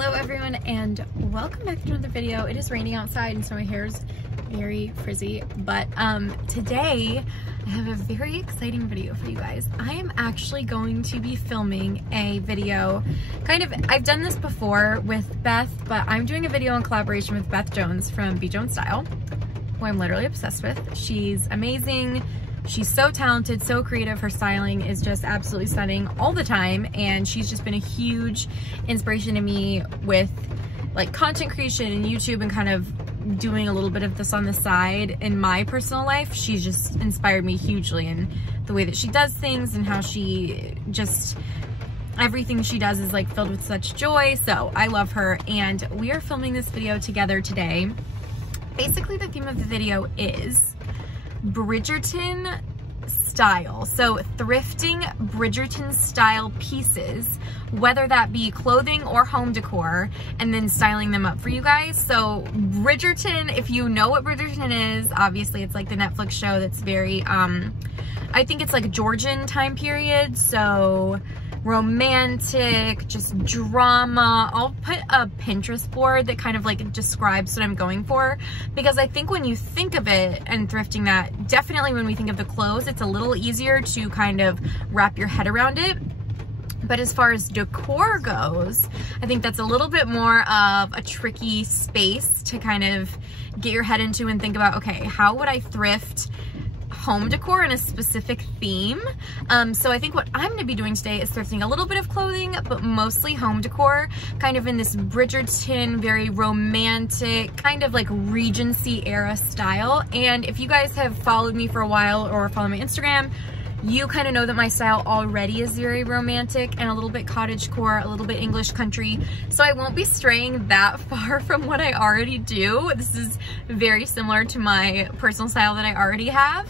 Hello everyone and welcome back to another video. It is raining outside and so my hair is very frizzy, but today I have a very exciting video for you guys. I am actually going to be filming a video, I've done this before with Beth, but I'm doing a video in collaboration with Beth Jones from Beth Jones Style, who I'm literally obsessed with. She's amazing. She's so talented, so creative. Her styling is just absolutely stunning all the time, and she's just been a huge inspiration to me with like content creation and YouTube and kind of doing a little bit of this on the side in my personal life. She's just inspired me hugely in the way that she does things and how she just, everything she does is like filled with such joy. So I love her, and we are filming this video together today. Basically the theme of the video is Bridgerton style. So thrifting Bridgerton style pieces, whether that be clothing or home decor, and then styling them up for you guys. So Bridgerton, if you know what Bridgerton is, obviously it's like the Netflix show that's very, I think it's like Georgian time period. So romantic, just drama. I'll put a Pinterest board that kind of like describes what I'm going for, because I think when you think of it and thrifting, that definitely when we think of the clothes, it's a little easier to kind of wrap your head around it. But as far as decor goes, I think that's a little bit more of a tricky space to kind of get your head into and think about, okay, how would I thrift home decor in a specific theme? So I think what I'm going to be doing today is thrifting a little bit of clothing, but mostly home decor, kind of in this Bridgerton, very romantic, kind of like Regency era style. And if you guys have followed me for a while or follow my Instagram, you kind of know that my style already is very romantic and a little bit cottagecore, a little bit English country. So I won't be straying that far from what I already do. This is very similar to my personal style that I already have,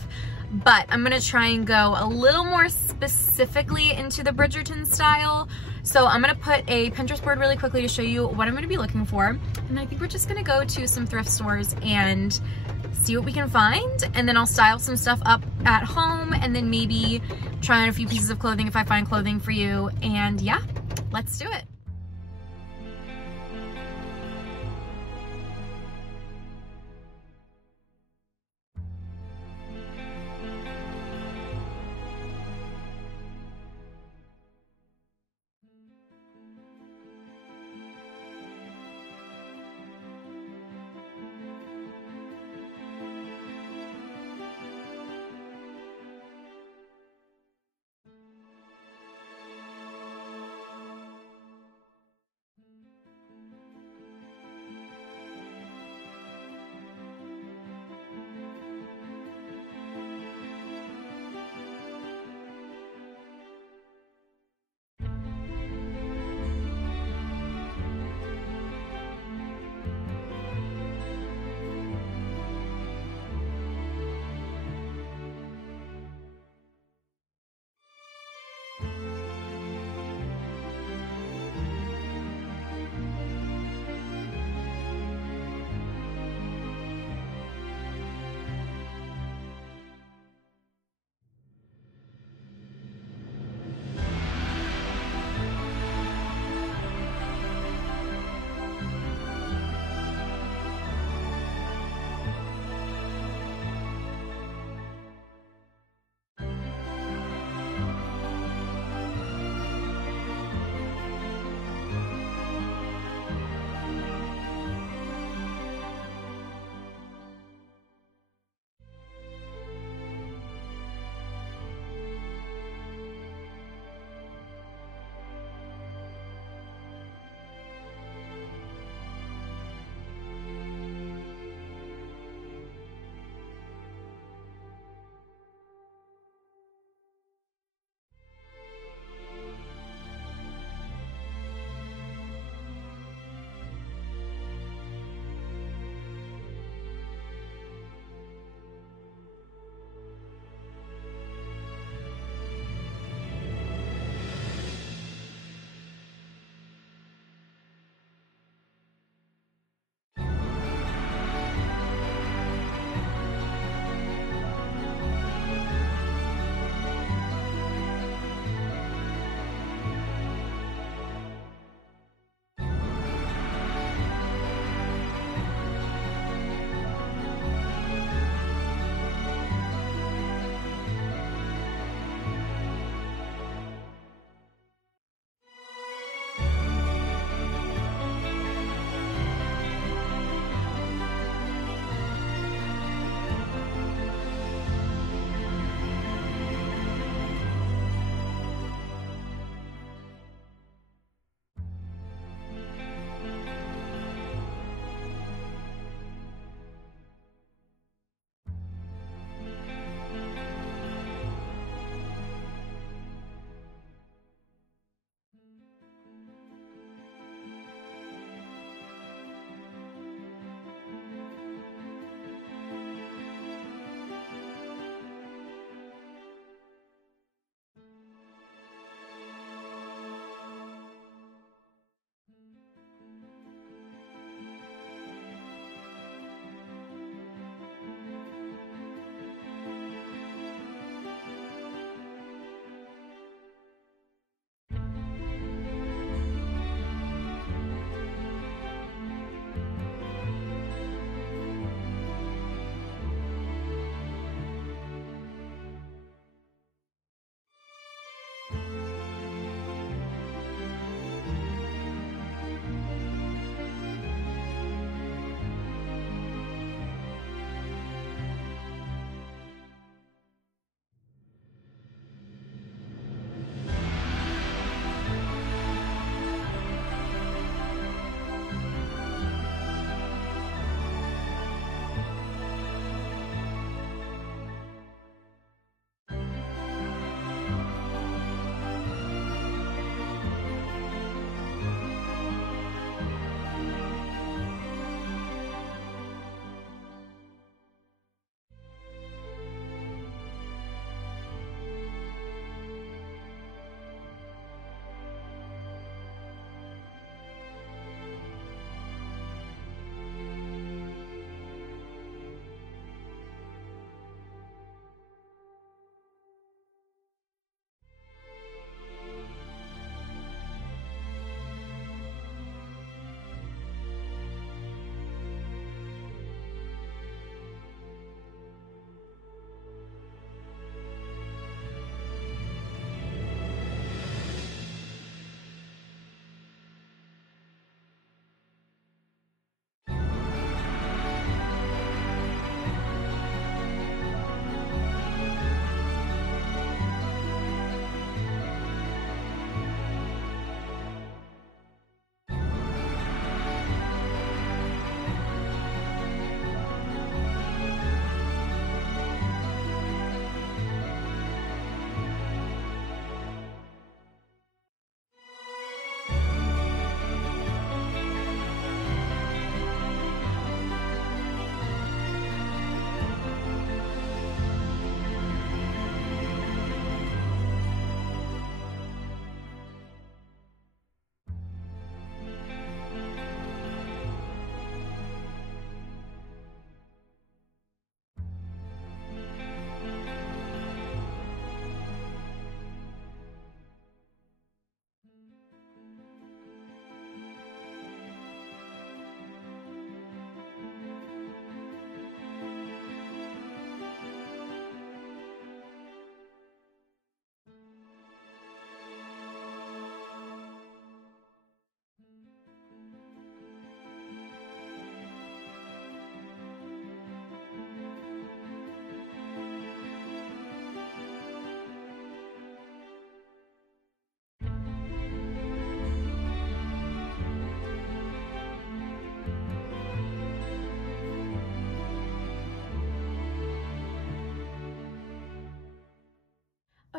but I'm gonna try and go a little more specifically into the Bridgerton style. So I'm gonna put a Pinterest board really quickly to show you what I'm gonna be looking for. And I think we're just gonna go to some thrift stores and see what we can find, and then I'll style some stuff up at home, and then maybe try on a few pieces of clothing if I find clothing for you. And yeah, let's do it.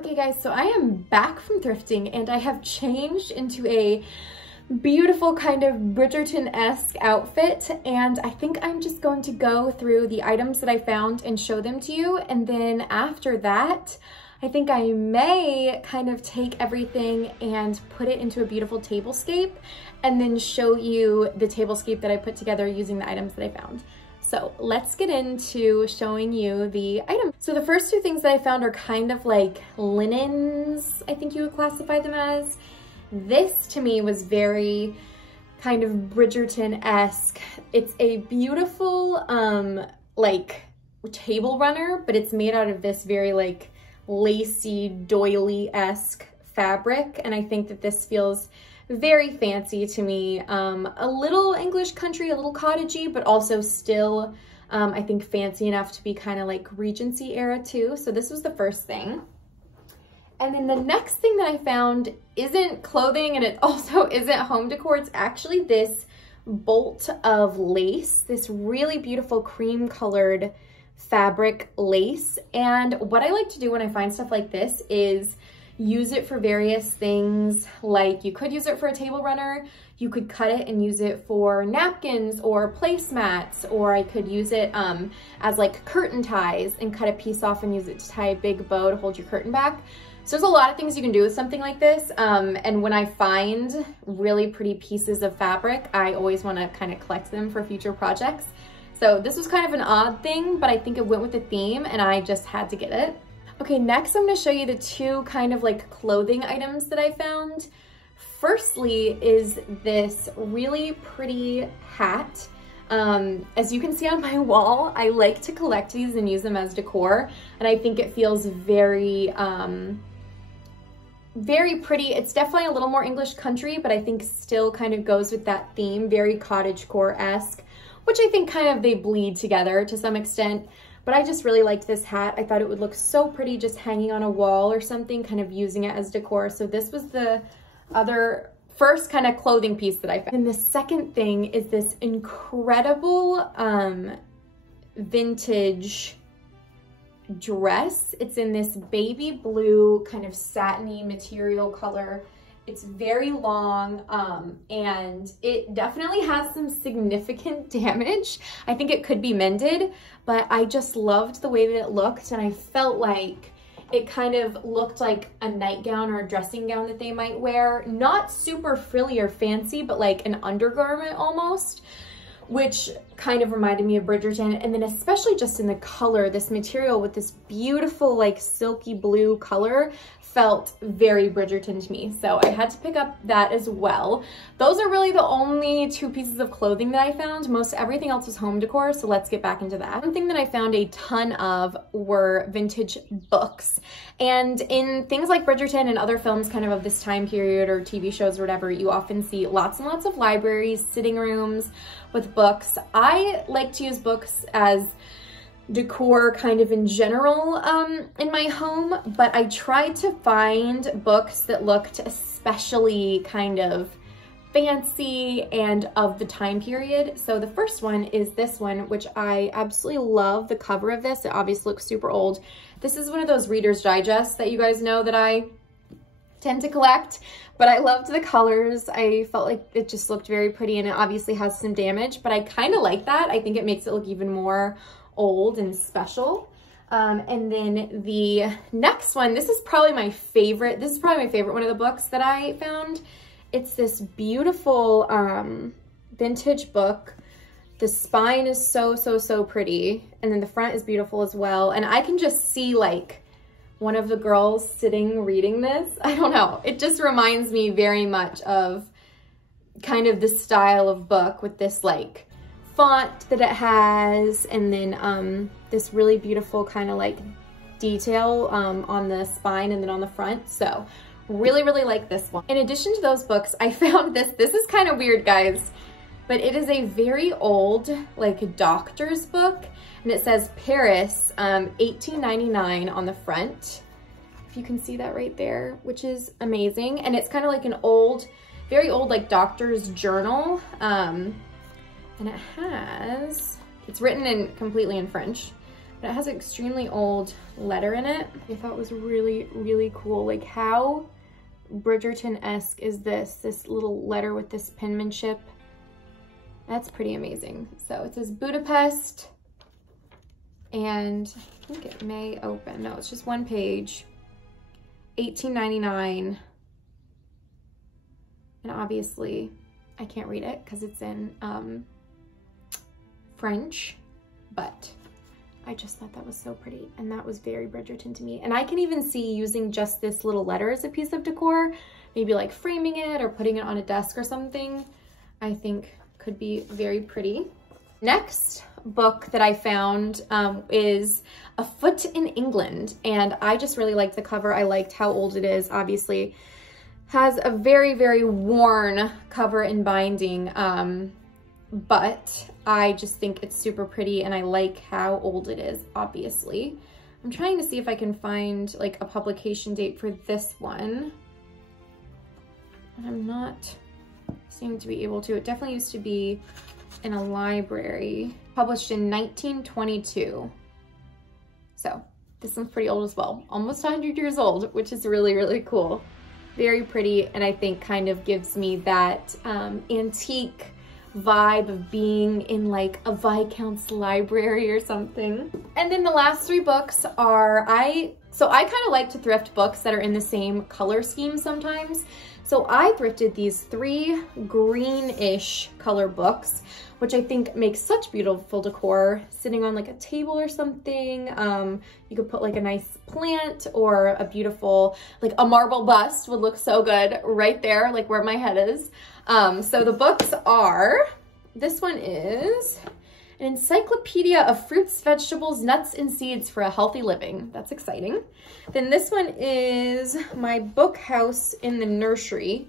Okay guys, so I am back from thrifting and I have changed into a beautiful kind of Bridgerton-esque outfit, and I think I'm just going to go through the items that I found and show them to you, and then after that I think I may kind of take everything and put it into a beautiful tablescape and then show you the tablescape that I put together using the items that I found. So let's get into showing you the items. So the first two things that I found are kind of like linens, I think you would classify them as. This to me was very kind of Bridgerton-esque. It's a beautiful like table runner, but it's made out of this very like lacy doily-esque fabric, and I think that this feels very fancy to me. A little English country, a little cottagey, but also still I think fancy enough to be kind of like Regency era too. So this was the first thing. And then the next thing that I found isn't clothing and it also isn't home decor. It's actually this bolt of lace, this really beautiful cream colored fabric lace. And what I like to do when I find stuff like this is use it for various things. Like you could use it for a table runner, you could cut it and use it for napkins or placemats, or I could use it as like curtain ties and cut a piece off and use it to tie a big bow to hold your curtain back. So there's a lot of things you can do with something like this. And when I find really pretty pieces of fabric, I always want to kind of collect them for future projects. So this was kind of an odd thing, but I think it went with the theme and I just had to get it. Okay, next I'm going to show you the two kind of like clothing items that I found. Firstly is this really pretty hat. As you can see on my wall, I like to collect these and use them as decor, and I think it feels very, very pretty. It's definitely a little more English country, but I think still kind of goes with that theme, very cottagecore-esque, which I think kind of they bleed together to some extent. But I just really liked this hat. I thought it would look so pretty just hanging on a wall or something, kind of using it as decor. So this was the other first kind of clothing piece that I found. And the second thing is this incredible vintage dress. It's in this baby blue kind of satiny material color. It's very long and it definitely has some significant damage. I think it could be mended, but I just loved the way that it looked, and I felt like it kind of looked like a nightgown or a dressing gown that they might wear. Not super frilly or fancy, but like an undergarment almost, which kind of reminded me of Bridgerton. And then especially just in the color, this material with this beautiful like silky blue color felt very Bridgerton to me. So I had to pick up that as well. Those are really the only two pieces of clothing that I found. Most everything else was home decor, so let's get back into that. One thing that I found a ton of were vintage books. And in things like Bridgerton and other films kind of this time period or TV shows or whatever, you often see lots and lots of libraries, sitting rooms with books. I like to use books as decor kind of in general in my home, but I tried to find books that looked especially kind of fancy and of the time period. So the first one is this one, which I absolutely love the cover of this. It obviously looks super old. This is one of those Reader's Digest that you guys know that I tend to collect, but I loved the colors. I felt like it just looked very pretty, and it obviously has some damage, but I kind of like that. I think it makes it look even more old and special. And then the next one, this is probably my favorite. This is probably my favorite one of the books that I found. It's this beautiful vintage book. The spine is so pretty, and then the front is beautiful as well. And I can just see like one of the girls sitting reading this. I don't know. It just reminds me very much of kind of the style of book with this like font that it has, and then this really beautiful kind of like detail on the spine and then on the front. So really like this one. In addition to those books, I found this. This is kind of weird, guys, but it is a very old like doctor's book, and it says Paris 1899 on the front, if you can see that right there, which is amazing. And it's kind of like an old, very old like doctor's journal. And it has, it's written in completely in French, but it has an extremely old letter in it. I thought it was really, really cool. Like, how Bridgerton-esque is this little letter with this penmanship? That's pretty amazing. So it says Budapest, and I think it may open. No, it's just one page. 1899. And obviously I can't read it because it's in French, but I just thought that was so pretty, and that was very Bridgerton to me. And I can even see using just this little letter as a piece of decor, maybe like framing it or putting it on a desk or something, I think could be very pretty. Next book that I found is A Foot in England, and I just really liked the cover. I liked how old it is. Obviously has a very, very worn cover and binding, but I just think it's super pretty, and I like how old it is, obviously. I'm trying to see if I can find like a publication date for this one, and I'm not seeming to be able to. It definitely used to be in a library. Published in 1922. So this one's pretty old as well. Almost 100 years old, which is really, really cool. Very pretty, and I think kind of gives me that antique vibe of being in like a Viscount's library or something. And then the last three books are, I kind of like to thrift books that are in the same color scheme sometimes. So I thrifted these 3 greenish color books, which I think makes such beautiful decor sitting on like a table or something. You could put like a nice plant or a beautiful, like a marble bust would look so good right there, like where my head is. So the books are, this one is an encyclopedia of fruits, vegetables, nuts, and seeds for a healthy living. That's exciting. Then this one is My Book House in the Nursery.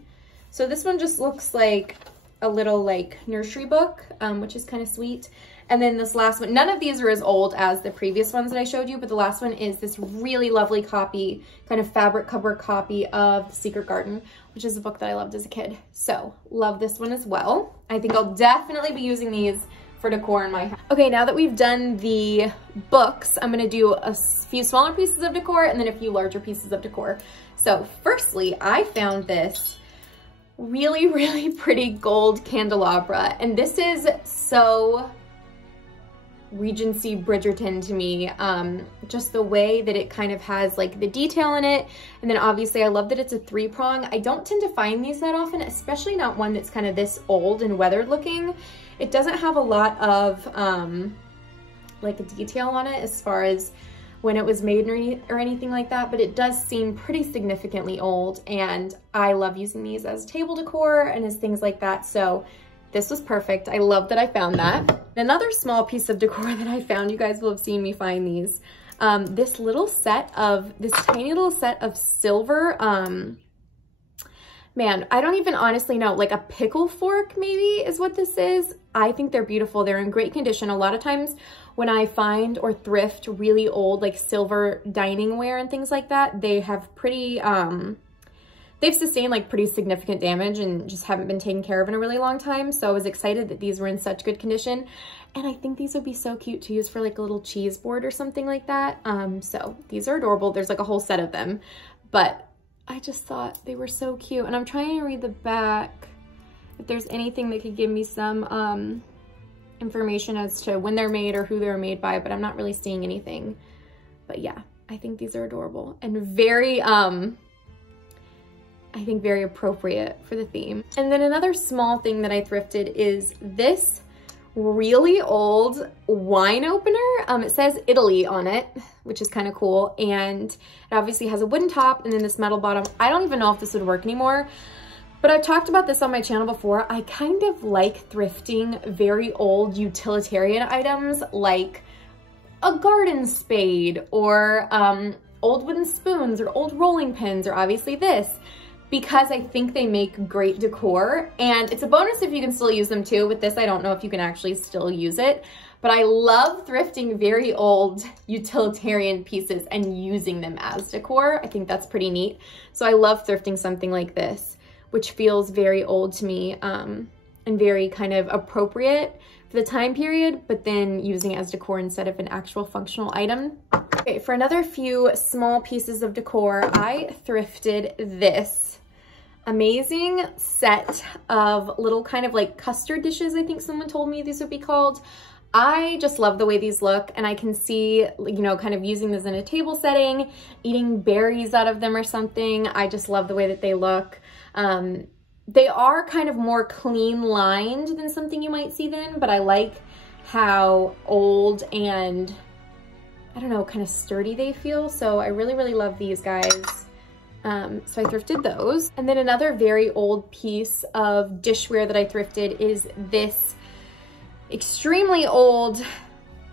So this one just looks like a little like nursery book, which is kind of sweet. And then this last one, none of these are as old as the previous ones that I showed you, but the last one is this really lovely copy, kind of fabric cover copy of The Secret Garden, which is a book that I loved as a kid. So love this one as well. I think I'll definitely be using these for decor in my house. Okay, now that we've done the books, I'm gonna do a few smaller pieces of decor and then a few larger pieces of decor. So firstly, I found this really, really pretty gold candelabra, and this is so Regency Bridgerton to me. Just the way that it kind of has like the detail in it, and then obviously I love that it's a 3-prong. I don't tend to find these that often, especially not one that's kind of this old and weathered looking. It doesn't have a lot of like a detail on it as far as when it was made or anything like that, but it does seem pretty significantly old, and I love using these as table decor and as things like that, so this was perfect. I love that I found that. Another small piece of decor that I found, you guys will have seen me find these, this tiny little set of silver, man, I don't even honestly know, like a pickle fork maybe is what this is. I think they're beautiful. They're in great condition. A lot of times when I find or thrift really old like silver dining ware and things like that, they have pretty, they've sustained like pretty significant damage and just haven't been taken care of in a really long time. So I was excited that these were in such good condition. And I think these would be so cute to use for like a little cheese board or something like that. So these are adorable. There's like a whole set of them, but I just thought they were so cute. And I'm trying to read the back if there's anything that could give me some information as to when they're made or who they're made by, but I'm not really seeing anything. But yeah, I think these are adorable and very, I think very appropriate for the theme. And then another small thing that I thrifted is this really old wine opener. It says Italy on it, which is kind of cool. And it obviously has a wooden top and then this metal bottom. I don't even know if this would work anymore, but I've talked about this on my channel before. I kind of like thrifting very old utilitarian items like a garden spade or old wooden spoons or old rolling pins, or obviously this, because I think they make great decor. And it's a bonus if you can still use them too. With this, I don't know if you can actually still use it, but I love thrifting very old utilitarian pieces and using them as decor. I think that's pretty neat. So I love thrifting something like this, which feels very old to me and very kind of appropriate for the time period, but then using it as decor instead of an actual functional item. Okay, for another few small pieces of decor, I thrifted this amazing set of little kind of like custard dishes, I think someone told me these would be called. I just love the way these look, and I can see, you know, kind of using this in a table setting, eating berries out of them or something. I just love the way that they look. They are kind of more clean lined than something you might see then, but I like how old and, I don't know, kind of sturdy they feel. So I really, really love these guys. So I thrifted those. And then another very old piece of dishware that I thrifted is this extremely old,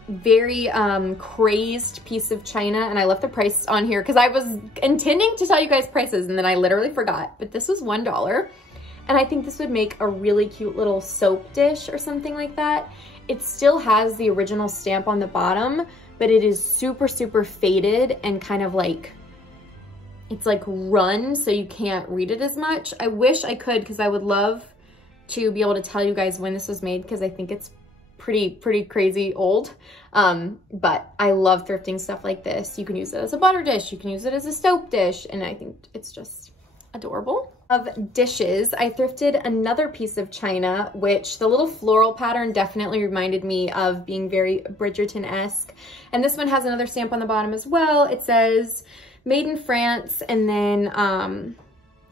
very crazed piece of china, and I left the price on here because I was intending to tell you guys prices and then I literally forgot, but this was $1, and I think this would make a really cute little soap dish or something like that. It still has the original stamp on the bottom, but it is super, super faded and kind of like, it's like run, so you can't read it as much. I wish I could, because I would love to be able to tell you guys when this was made, because I think it's pretty crazy old. But I love thrifting stuff like this. You can use it as a butter dish, you can use it as a soap dish, and I think it's just adorable. Of dishes, I thrifted another piece of china, which the little floral pattern definitely reminded me of being very Bridgerton-esque. And this one has another stamp on the bottom as well. It says made in France, and then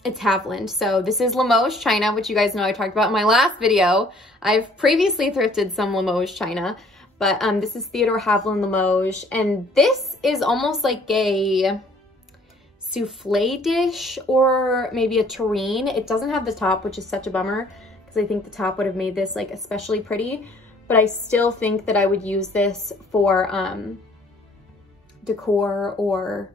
it's Haviland. So this is Limoges china, which you guys know I talked about in my last video. I've previously thrifted some Limoges china, but this is Theodore Haviland Limoges, and this is almost like a souffle dish or maybe a terrine. It doesn't have the top, which is such a bummer, because I think the top would have made this like especially pretty, but I still think that I would use this for decor or,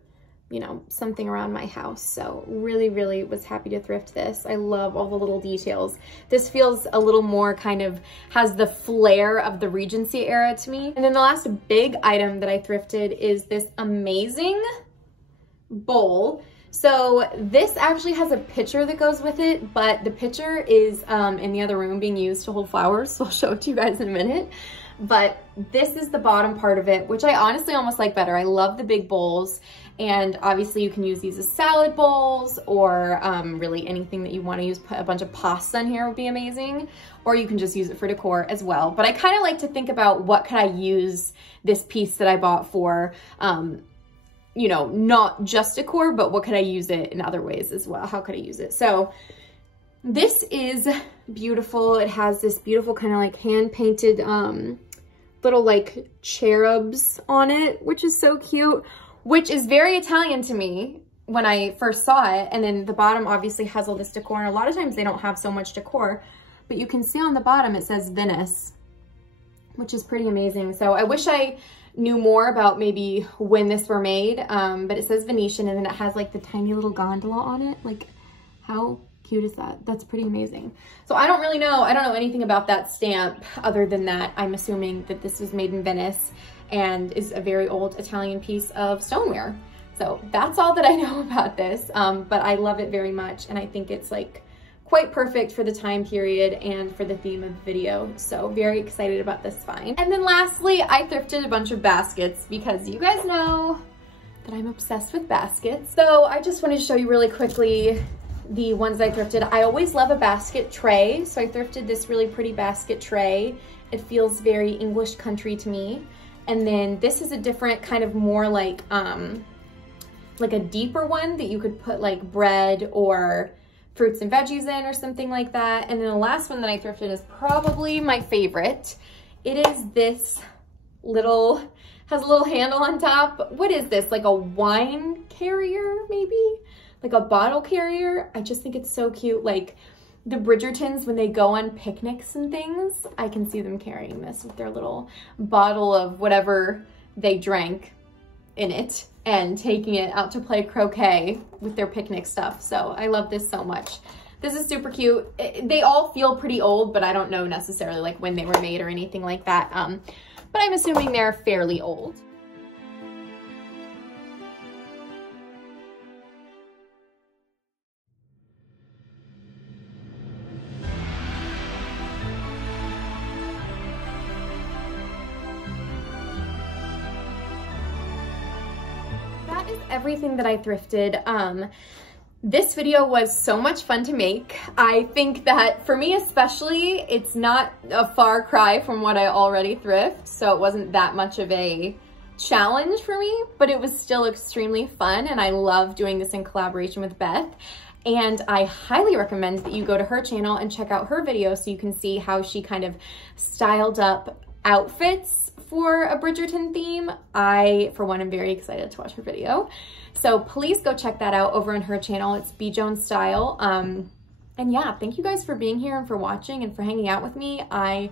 you know, something around my house. So really, really was happy to thrift this. I love all the little details. This feels a little more kind of, has the flair of the Regency era to me. And then the last big item that I thrifted is this amazing bowl. So this actually has a pitcher that goes with it, but the pitcher is in the other room being used to hold flowers. So I'll show it to you guys in a minute. But this is the bottom part of it, which I honestly almost like better. I love the big bowls, and obviously you can use these as salad bowls or really anything that you want to use. Put a bunch of pasta in here would be amazing, or you can just use it for decor as well. But I kind of like to think about what could I use this piece that I bought for, you know, not just decor, but what could I use it in other ways as well? How could I use it? So this is beautiful. It has this beautiful kind of like hand-painted little like cherubs on it, which is so cute, which is very Italian to me when I first saw it. And then the bottom obviously has all this decor, and a lot of times they don't have so much decor, but you can see on the bottom it says Venice, which is pretty amazing. So I wish I knew more about maybe when this were made, but it says Venetian, and then it has like the tiny little gondola on it. Like, how cute is that? That's pretty amazing. So I don't really know, I don't know anything about that stamp other than that I'm assuming that this was made in Venice and is a very old Italian piece of stoneware. So that's all that I know about this, but I love it very much, and I think it's like quite perfect for the time period and for the theme of the video. So very excited about this find. And then lastly, I thrifted a bunch of baskets because you guys know that I'm obsessed with baskets. So I just wanted to show you really quickly the ones I thrifted. I always love a basket tray, so I thrifted this really pretty basket tray. It feels very English country to me. And then this is a different kind of more like a deeper one that you could put like bread or fruits and veggies in or something like that. And then the last one that I thrifted is probably my favorite. It is this little, has a little handle on top. What is this, like a wine carrier maybe? Like a bottle carrier. I just think it's so cute. Like the Bridgertons, when they go on picnics and things, I can see them carrying this with their little bottle of whatever they drank in it and taking it out to play croquet with their picnic stuff. So I love this so much. This is super cute. They all feel pretty old, but I don't know necessarily like when they were made or anything like that. But I'm assuming they're fairly old. is everything that I thrifted. This video was so much fun to make. I think that for me especially, it's not a far cry from what I already thrift, so it wasn't that much of a challenge for me, but it was still extremely fun, and I love doing this in collaboration with Beth. And I highly recommend that you go to her channel and check out her video so you can see how she kind of styled up outfits for a Bridgerton theme. I, for one, am very excited to watch her video. So please go check that out over on her channel. It's Beth Jones Style. And yeah, thank you guys for being here and for watching and for hanging out with me. I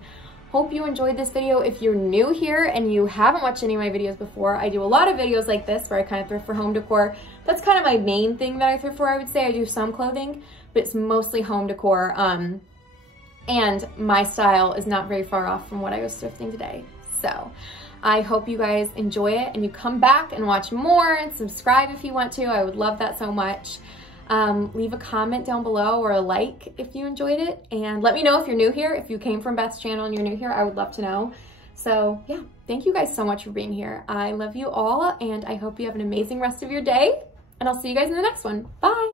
hope you enjoyed this video. If you're new here and you haven't watched any of my videos before, I do a lot of videos like this where I kind of thrift for home decor. That's kind of my main thing that I thrift for, I would say. I do some clothing, but it's mostly home decor. And my style is not very far off from what I was thrifting today. So I hope you guys enjoy it and you come back and watch more and subscribe if you want to. I would love that so much. Leave a comment down below or a like if you enjoyed it, and let me know if you're new here. If you came from Beth's channel and you're new here, I would love to know. So yeah, thank you guys so much for being here. I love you all, and I hope you have an amazing rest of your day, and I'll see you guys in the next one. Bye.